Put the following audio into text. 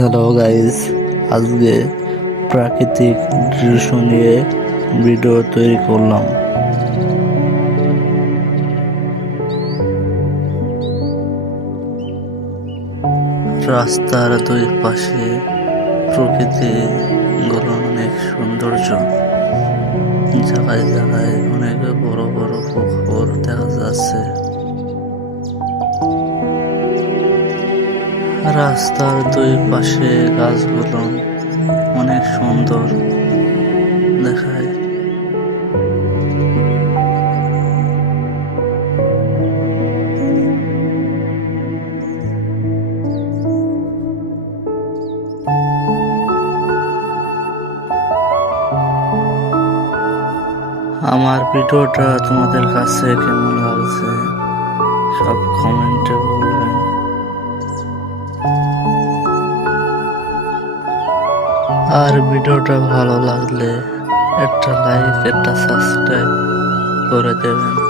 Hello guys, আজকে প্রাকৃতিক দৃশ্য নিয়ে ভিডিও তৈরি করলাম। রাস্তার দুই পাশে প্রকৃতি গুলো অনেক সৌন্দর্য, জায়গায় জায়গায় অনেক বড় বড় পুকুর দেখা যাচ্ছে। রাস্তার দুই পাশে গাছগুলো অনেক সুন্দর দেখায়। আমার ভিডিওটা তোমাদের কাছে কেমন লাগছে সব কমেন্টে বলবেন। আর ভিডিওটা ভালো লাগলে একটা লাইক, একটা সাবস্ক্রাইব করে দেবেন।